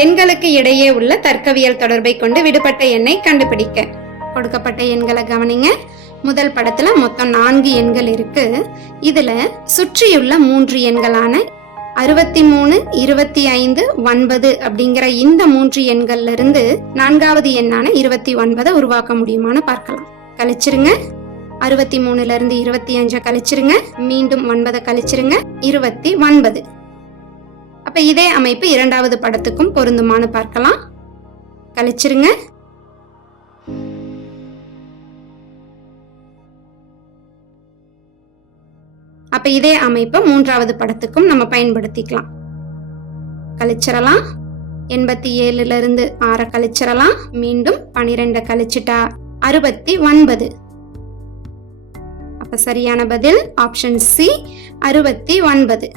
எண்களுக்கு இடையே உள்ள தர்க்கவியல் தொடர்பை கொண்டு விடுபட்ட எண்ணை கண்டுபிடிக்க. கொடுக்கப்பட்ட எண்களை கவனிங்க. முதல் படத்துல மொத்தம் 4 எண்கள் இருக்கு. இதுல சுற்றியுள்ள 3 எண்களான 63, 25, 9 அப்படிங்கிற இந்த 3 எண்கள்ல இருந்து 4வது எண்ணான 29 உருவாக்க முடியுமான்னு பார்க்கலாம். கழிச்சிருங்க. 63ல இருந்து 25 கழிச்சிருங்க. மீண்டும் 9 கழிச்சிருங்க. 29. அப்ப இதே அமைப்பு இரண்டாவது படத்துக்கும் பொருந்துமான்னு பார்க்கலாம். கழிச்சிருங்க. அப்ப இதே அமைப்பை மூன்றாவது படத்துக்கும் நம்ம பயன்படுத்திக்கலாம். கழிச்சிடலாம். 87ல இருந்து 6 கழிச்சிடலாம். மீண்டும் 12 கழிச்சிட்டா 69. அப்ப சரியான பதில் ஆப்ஷன் சி 69.